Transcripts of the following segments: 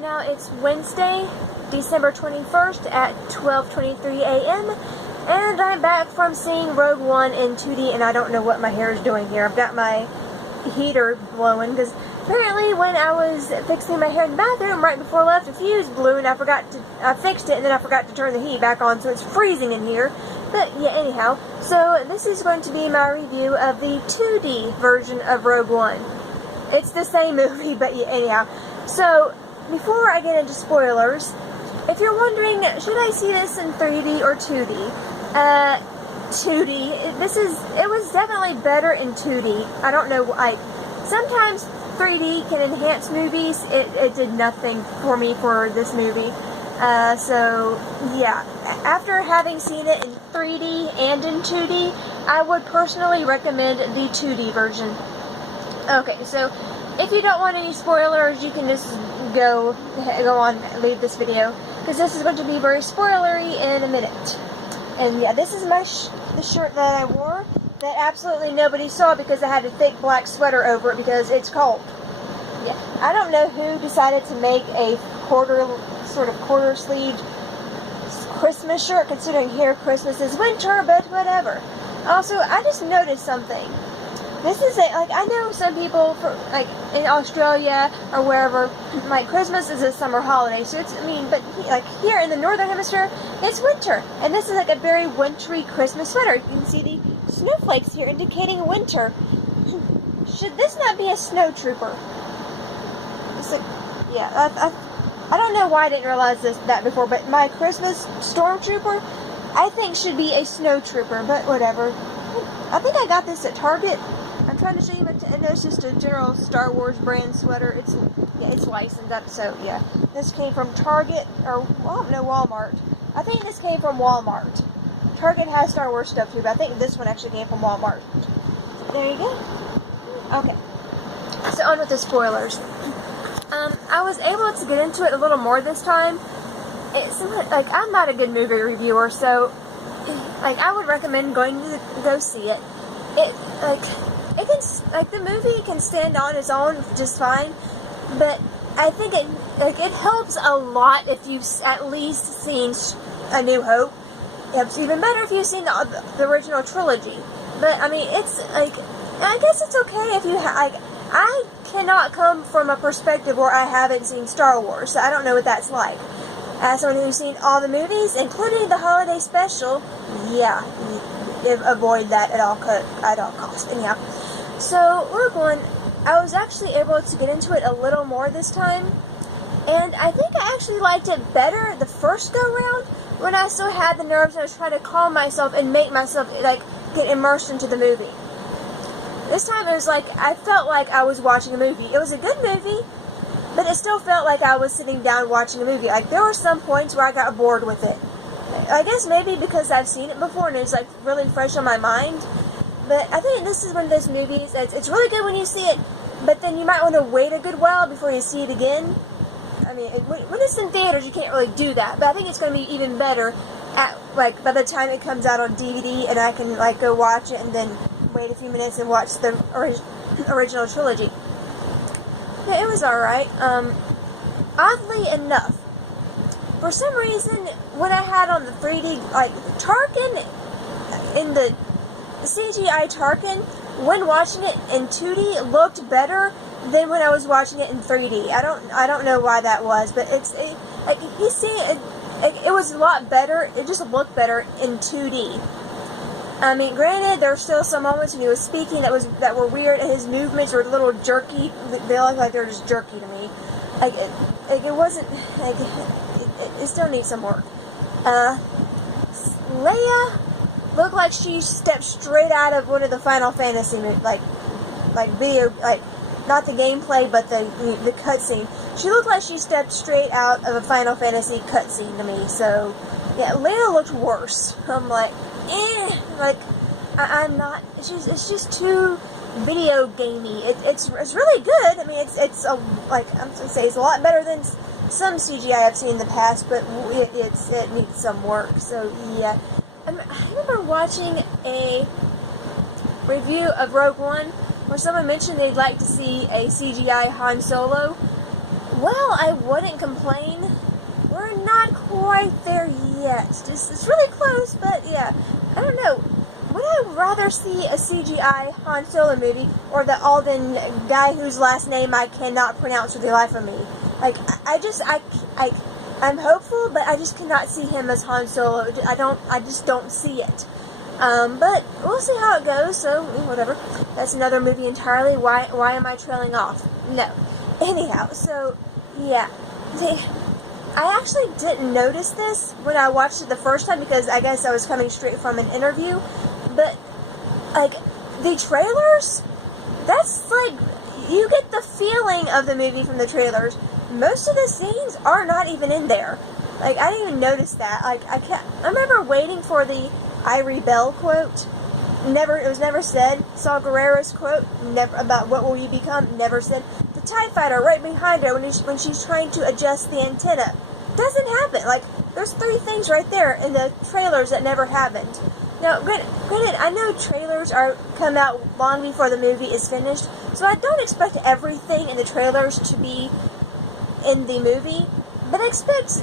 now it's Wednesday, December 21st at 12:23 a.m. and I'm back from seeing Rogue One in 2D, and I don't know what my hair is doing here. I've got my heater blowing because apparently when I was fixing my hair in the bathroom right before I left, the fuse blew and I fixed it, and then I forgot to turn the heat back on, so it's freezing in here. But yeah, anyhow, so this is going to be my review of the 2D version of Rogue One. It's the same movie, but yeah, anyhow. So, before I get into spoilers, if you're wondering, should I see this in 3D or 2D? 2D. It was definitely better in 2D. I don't know, sometimes 3D can enhance movies. It did nothing for me for this movie. So, yeah. After having seen it in 3D and in 2D, I would personally recommend the 2D version. Okay, so if you don't want any spoilers, you can just go on, leave this video, because this is going to be very spoilery in a minute. And yeah, this is the shirt that I wore that absolutely nobody saw because I had a thick black sweater over it because it's cold. Yeah, I don't know who decided to make a quarter sleeved Christmas shirt, considering here Christmas is winter, but whatever. Also, I just noticed something. This is I know some people in Australia or wherever, Christmas is a summer holiday, so but here in the northern hemisphere, it's winter, and this is a very wintry Christmas sweater. You can see the snowflakes here indicating winter. Should this not be a snow trooper? I don't know why I didn't realize that before, but my Christmas stormtrooper, I think should be a snow trooper, but whatever. I think I got this at Target. I'm trying to show you, and it's just a general Star Wars brand sweater. It's licensed up, so yeah. This came from Target, or Walmart. I think this came from Walmart. Target has Star Wars stuff too, but I think this one actually came from Walmart. There you go. Okay. So on with the spoilers. I was able to get into it a little more this time. I'm not a good movie reviewer, so I would recommend going to go see it. The movie can stand on its own just fine, but I think it helps a lot if you've at least seen A New Hope. It's even better if you've seen the original trilogy. But I guess it's okay if you I cannot come from a perspective where I haven't seen Star Wars, so I don't know what that's like. As someone who's seen all the movies, including the holiday special, yeah, avoid that at all costs. Anyhow, so Rogue One, I was actually able to get into it a little more this time, and I think I actually liked it better the first go round when I still had the nerves and I was trying to calm myself and make myself get immersed into the movie. This time it was I felt like I was watching a movie. It was a good movie, but it still felt like I was sitting down watching a movie. There were some points where I got bored with it. I guess maybe because I've seen it before and it's really fresh on my mind. But I think this is one of those movies it's really good when you see it, but then you might want to wait a good while before you see it again. When it's in theaters, you can't really do that. But I think it's going to be even better by the time it comes out on DVD, and I can go watch it and then wait a few minutes and watch the original trilogy. Yeah, it was alright. Oddly enough, for some reason, when I had on the 3D, Tarkin, in the CGI Tarkin, when watching it in 2D, looked better than when I was watching it in 3D. I don't know why that was, but it was a lot better. It just looked better in 2D. Granted, there were still some moments when he was speaking that were weird, and his movements were a little jerky. They looked like they were just jerky to me. It wasn't. It still needs some work. Leia looked like she stepped straight out of one of the Final Fantasy movies, video, not the gameplay, but the cutscene. She looked like she stepped straight out of a Final Fantasy cutscene to me. So yeah, Leia looked worse. I'm I'm not. It's just too video gamey. It's really good. It's a lot better than some CGI I've seen in the past, but it needs some work. So yeah, I remember watching a review of Rogue One where someone mentioned they'd like to see a CGI Han Solo. Well, I wouldn't complain. We're not quite there yet. It's really close, but yeah. I don't know. Would I rather see a CGI Han Solo movie or the Alden guy whose last name I cannot pronounce for the life of me? Like, I'm hopeful, but I just cannot see him as Han Solo. I just don't see it. But we'll see how it goes, so whatever. That's another movie entirely. Why am I trailing off? No. Anyhow, so, yeah. I actually didn't notice this when I watched it the first time because I guess I was coming straight from an interview. But, like, the trailers, that's like, you get the feeling of the movie from the trailers. Most of the scenes are not even in there. Like, I didn't even notice that. Like, I remember waiting for the Irie Bell quote. It was never said. Saw Gerrera's quote, never, about what will you become, never said. The TIE fighter right behind her when she's trying to adjust the antenna. Doesn't happen. Like, there's 3 things right there in the trailers that never happened. Now, granted, I know trailers come out long before the movie is finished, so I don't expect everything in the trailers to be in the movie, but I expect,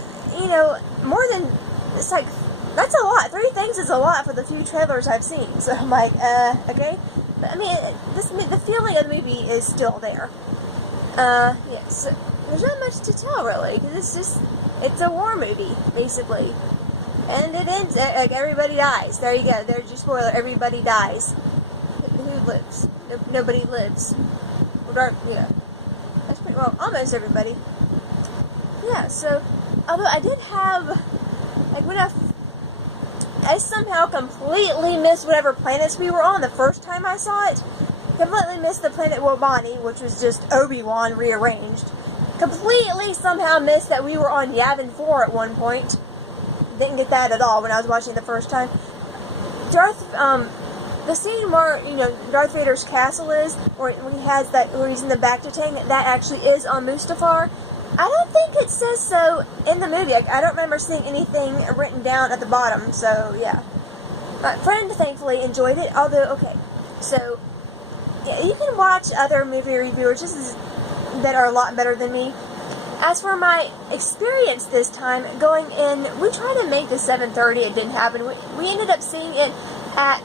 more than, it's like, that's a lot. 3 things is a lot for the few trailers I've seen, so I'm like, okay? But, I mean, the feeling of the movie is still there. So there's not much to tell, really, because it's a war movie, basically. And it ends, like, everybody dies. There you go, there's your spoiler, everybody dies. Who lives? Nobody lives. That's pretty well, almost everybody. Yeah, so, although I did have, like, when I somehow completely missed whatever planets we were on the first time I saw it. Completely missed the planet Wobani, which was just Obi-Wan rearranged. Completely somehow missed that we were on Yavin 4 at one point. Didn't get that at all when I was watching it the first time. The scene where, Darth Vader's castle is, where he's in the Bacta tank, that actually is on Mustafar. I don't think it says so in the movie. I don't remember seeing anything written down at the bottom, so yeah. My friend thankfully enjoyed it, although, okay, so, yeah, you can watch other movie reviewers that are a lot better than me. As for my experience this time, going in, we tried to make the 7:30, it didn't happen. We ended up seeing it at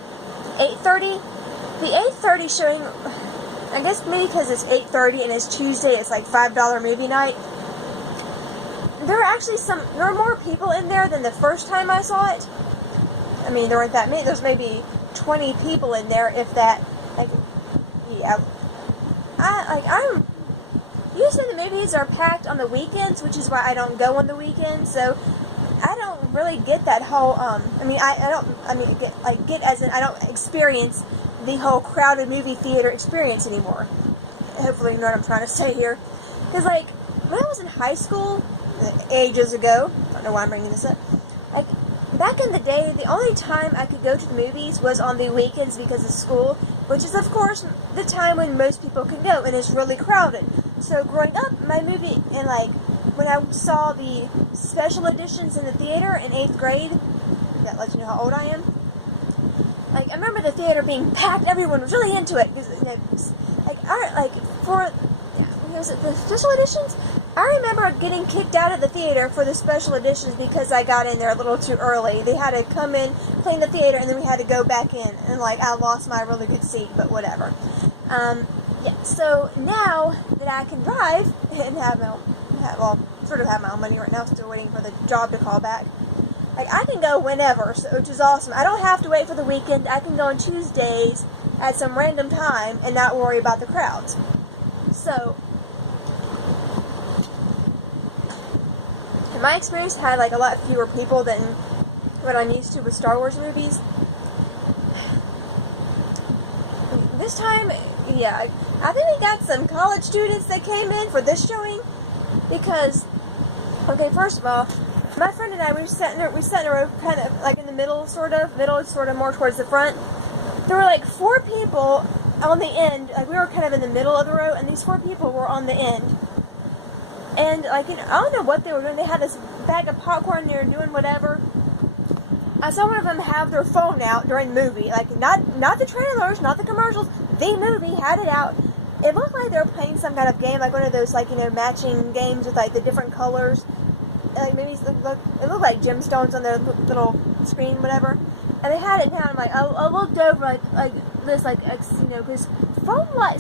8:30. The 8:30 showing, I guess maybe because it's 8:30 and it's Tuesday, it's like $5 movie night. There were more people in there than the first time I saw it. I mean, there weren't that many. There's maybe 20 people in there, if that. Like, yeah. I'm usually the movies are packed on the weekends, which is why I don't go on the weekends. So I don't really get that whole. I don't experience the whole crowded movie theater experience anymore. Hopefully, you know what I'm trying to say here. Because, like, when I was in high school, ages ago, I don't know why I'm bringing this up, like, back in the day, the only time I could go to the movies was on the weekends because of school, which is, of course, the time when most people can go, and it's really crowded. So, growing up, my movie, and, like, when I saw the special editions in the theater in 8th grade, that lets you know how old I am, like, I remember the theater being packed, everyone was really into it, because, for the special editions, I remember getting kicked out of the theater for the special editions because I got in there a little too early. They had to come in, clean the theater, and then we had to go back in, and, like, I lost my really good seat, but whatever. So now that I can drive and have my own money right now, still waiting for the job to call back, like, I can go whenever, which is awesome. I don't have to wait for the weekend. I can go on Tuesdays at some random time and not worry about the crowds. So, in my experience, had, like, a lot fewer people than what I'm used to with Star Wars movies. This time, yeah, I think we got some college students that came in for this showing, because, okay, first of all, my friend and I, we sat in a row, kind of, like, in the middle, sort of more towards the front. There were, like, 4 people on the end, like, we were kind of in the middle of the row, and these 4 people were on the end. And, like, I don't know what they were doing. They had this bag of popcorn, they were doing whatever. I saw one of them have their phone out during the movie. Like, not the trailers, not the commercials. The movie had it out. it looked like they were playing some kind of game, like one of those, like, you know, matching games with, like, the different colors. Like, maybe it looked like gemstones on their little screen, whatever. And they had it down. I'm like, I looked over, like this, like, you know, because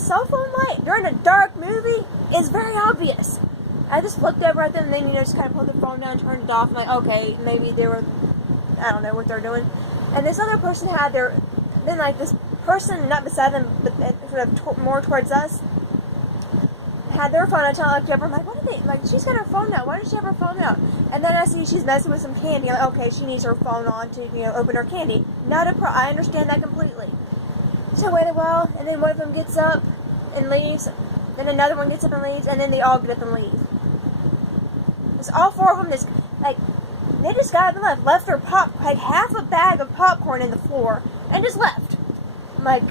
cell phone light during a dark movie is very obvious. I just looked over at them, and then, you know, just kind of put the phone down, turned it off. I'm like, okay, maybe they were, I don't know what they're doing. And this other person had then, like, this person, not beside them, but sort of more towards us, had their phone. I tell her, like, I'm like, what are they, like, she's got her phone out. Why does she have her phone out? And then I see she's messing with some candy. I'm like, okay, she needs her phone on to, you know, open her candy. I understand that completely. So wait a while, and then one of them gets up and leaves, then another one gets up and leaves, and then they all get up and leave. It's all four of them just, like, they just got up and left their like, half a bag of popcorn in the floor, and just left. I'm like,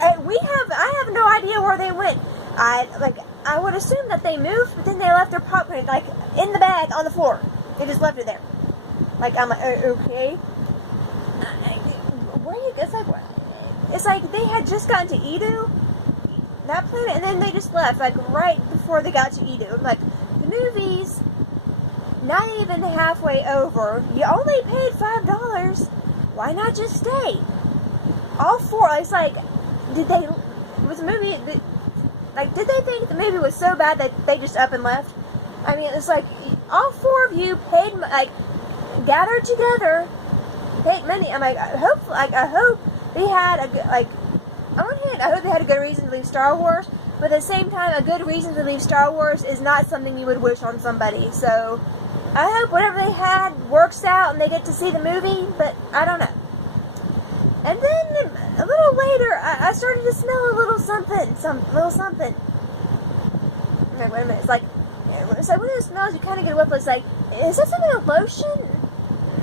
I have no idea where they went. I would assume that they moved, but then they left their popcorn, like, in the bag on the floor. They just left it there. Like, I'm like, okay. Where you, it's like they had just gotten to Edo, that planet, and then they just left, like, right before they got to Edo. Like, the movie's not even halfway over. You only paid $5. Why not just stay? All four, it's like, did they think the movie was so bad that they just up and left? I mean, it's like, all four of you paid, like, gathered together, paid money. I'm like, I hope they had a good, like, on one hand, I hope they had a good reason to leave Star Wars, but at the same time, a good reason to leave Star Wars is not something you would wish on somebody. So, I hope whatever they had works out and they get to see the movie, but I don't know. And then, a little later, I started to smell a little something. Okay, wait a minute. It's like one of those smells you kind of get a whiff of. It's like, is that something like lotion?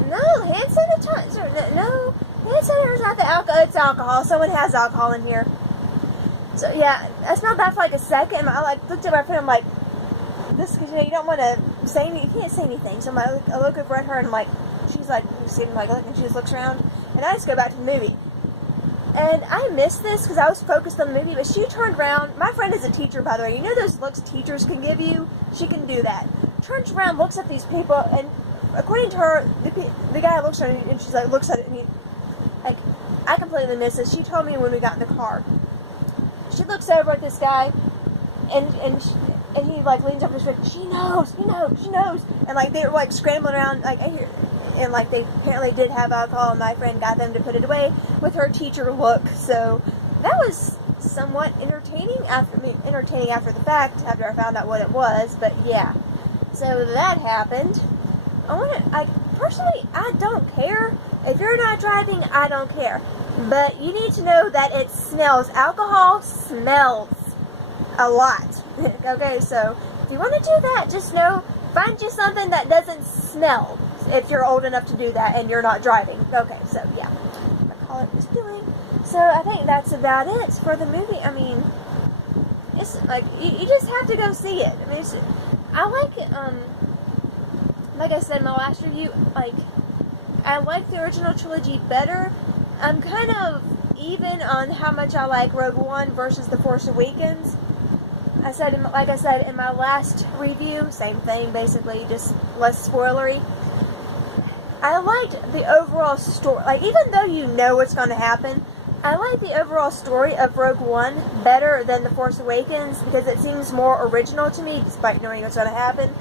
No, hand sanitizer. No, hand sanitizer is not the alcohol. It's alcohol. Someone has alcohol in here. So, yeah, I smelled that for like a second. I, like, looked at my friend. I'm like, this, because, you know, you don't want to say anything. You can't say anything. So I look over at her, and I'm like, she's like, you see, I'm like, and she just looks around. And I just go back to the movie. And I missed this because I was focused on the movie, but she turned around. My friend is a teacher, by the way. You know those looks teachers can give you? She can do that. Turns around, looks at these people, and according to her, the guy looks at her, and she's like, looks at it, and he, like, I completely missed this. She told me when we got in the car. She looks over at this guy, and he, like, leans over his friend. She knows. And, like, they were, like, scrambling around, like, I hear. And, like, they apparently did have alcohol, and my friend got them to put it away with her teacher look. So that was somewhat entertaining after the fact, after I found out what it was. But yeah, so that happened. Personally, I don't care. If you're not driving, I don't care. But you need to know that it smells. Alcohol smells a lot. Okay, so if you want to do that, just know, find you something that doesn't smell. If you're old enough to do that and you're not driving. Okay, so yeah. I call it just doing. So I think that's about it for the movie. I mean, it's like, you just have to go see it. I mean, I like it, like I said in my last review, like, I like the original trilogy better. I'm kind of even on how much I like Rogue One versus The Force Awakens. Like I said in my last review, same thing basically, just less spoilery. I liked the overall story. Like, even though you know what's going to happen, I like the overall story of Rogue One better than The Force Awakens because it seems more original to me, despite knowing what's going to happen.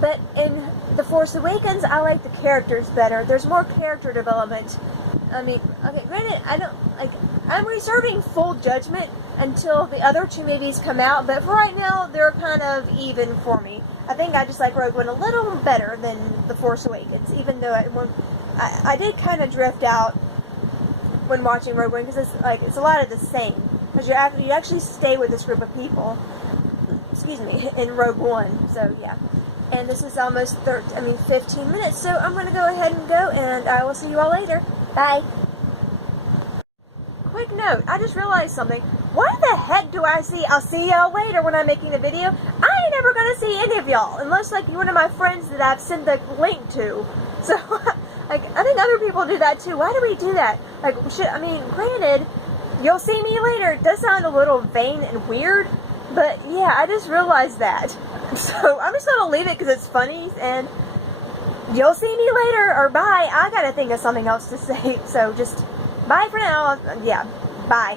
But in The Force Awakens, I like the characters better. There's more character development. I mean, okay, granted, I'm reserving full judgment until the other two movies come out, but for right now, they're kind of even for me. I think I just like Rogue One a little better than The Force Awakens, even though I did kind of drift out when watching Rogue One, because it's a lot of the same. Because you actually stay with this group of people, in Rogue One, so yeah. And this is almost 15 minutes, so I'm going to go ahead and go, and I will see you all later. Bye. Quick note, I just realized something. Why the heck do I see, I'll see y'all later when I'm making the video? I ain't never gonna see any of y'all, unless, like, one of my friends that I've sent the link to. So, like, I think other people do that too. Why do we do that? Like, granted, You'll see me later. It does sound a little vain and weird, but yeah, I just realized that. So I'm just gonna leave it because it's funny, and you'll see me later, or bye. I gotta think of something else to say, so just bye for now. Yeah, bye.